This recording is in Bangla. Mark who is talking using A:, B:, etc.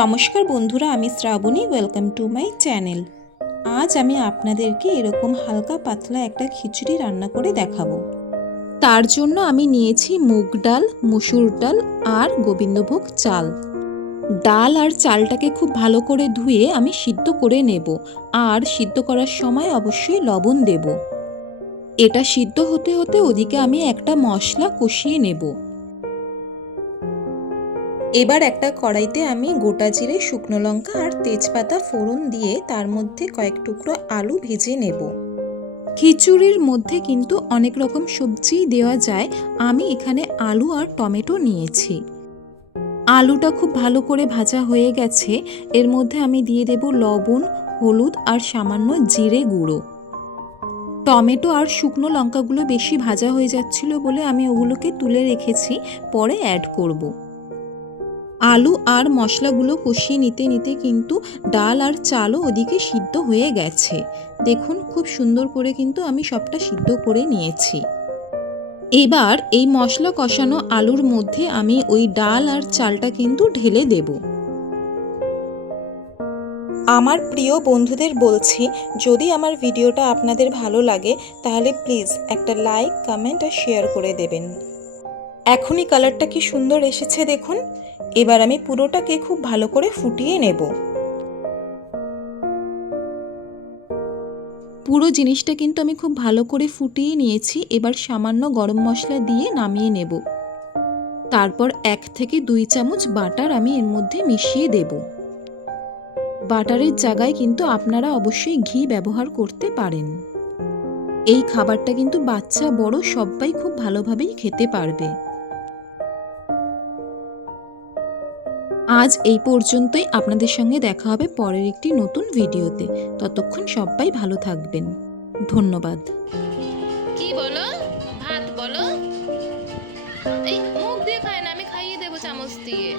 A: নমস্কার বন্ধুরা, আমি Shrabani welcome to my channel আজ আমি আপনাদেরকে এরকম হালকা পাতলা একটা খিচুড়ি রান্না করে দেখাবো। তার জন্য আমি নিয়েছি মুগ ডাল, মুসুর ডাল আর গোবিন্দভোগ চাল। ডাল আর চালটাকে খুব ভালো করে ধুয়ে আমি সিদ্ধ করে নেব আর সিদ্ধ করার সময় অবশ্যই লবণ দেব। এটা সিদ্ধ হতে হতে ওদিকে আমি একটা মশলা কষিয়ে নেব। এবার একটা কড়াইতে আমি গোটা জিরে, শুকনো লঙ্কা আর তেজপাতা ফোড়ন দিয়ে তার মধ্যে কয়েক টুকরো আলু ভেজে নেব। খিচুড়ির মধ্যে কিন্তু অনেক রকম সবজি দেওয়া যায়। আমি এখানে আলু আর টমেটো নিয়েছি। আলুটা খুব ভালো করে ভাজা হয়ে গেছে। এর মধ্যে আমি দিয়ে দেব লবণ, হলুদ আর সামান্য জিরে গুঁড়ো। টমেটো আর শুকনো লঙ্কাগুলো বেশি ভাজা হয়ে যাচ্ছিল বলে আমি ওগুলোকে তুলে রেখেছি, পরে অ্যাড করব। আলু আর মশলাগুলো কষিয়ে নিতে নিতে কিন্তু ডাল আর চালও ওদিকে সিদ্ধ হয়ে গেছে। দেখুন, খুব সুন্দর করে কিন্তু আমি সবটা সিদ্ধ করে নিয়েছি। এবার এই মশলা কষানো আলুর মধ্যে আমি ওই ডাল আর চালটা কিন্তু ঢেলে দেব। আমার প্রিয় বন্ধুদের বলছি, যদি আমার ভিডিওটা আপনাদের ভালো লাগে, তাহলে প্লিজ একটা লাইক, কমেন্ট আর শেয়ার করে দেবেন। এখনই কালারটা কি সুন্দর এসেছে দেখুন। এবার আমি পুরোটাকে খুব ভালো করে ফুটিয়ে নেব। পুরো জিনিসটা কিন্তু আমি খুব ভালো করে ফুটিয়ে নিয়েছি। এবার সামান্য গরম মশলা দিয়ে নামিয়ে নেব। তারপর এক থেকে দুই চামচ বাটার আমি এর মধ্যে মিশিয়ে দেব। বাটারের জায়গায় কিন্তু আপনারা অবশ্যই ঘি ব্যবহার করতে পারেন। এই খাবারটা কিন্তু বাচ্চা, বড় সবাই খুব ভালোভাবেই খেতে পারবে। আজ এই পর্যন্তই আপনাদের সঙ্গে দেখা হবে পরের একটি নতুন ভিডিওতে। ততক্ষণ সবাই ভালো থাকবেন। ধন্যবাদ।
B: কি বলো? ভাত বলো? এই মুখ দিয়ে খায় না, আমি খাইয়ে দেবো চামচ দিয়ে।